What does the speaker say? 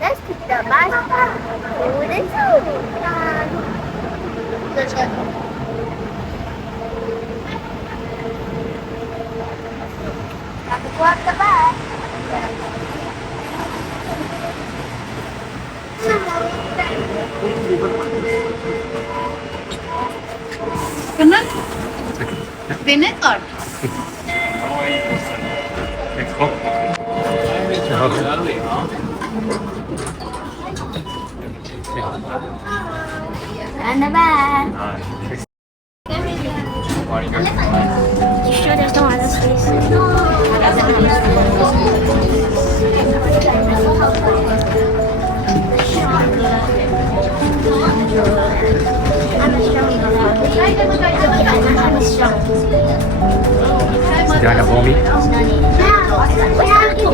Let's take the bus to the zoo. Let's go. Have to walk the bus. Kanan? Venetor. Let's go. And the bus. Nice. You sure there's no other space? I'm strong. Do you want to hold me? No need. We have to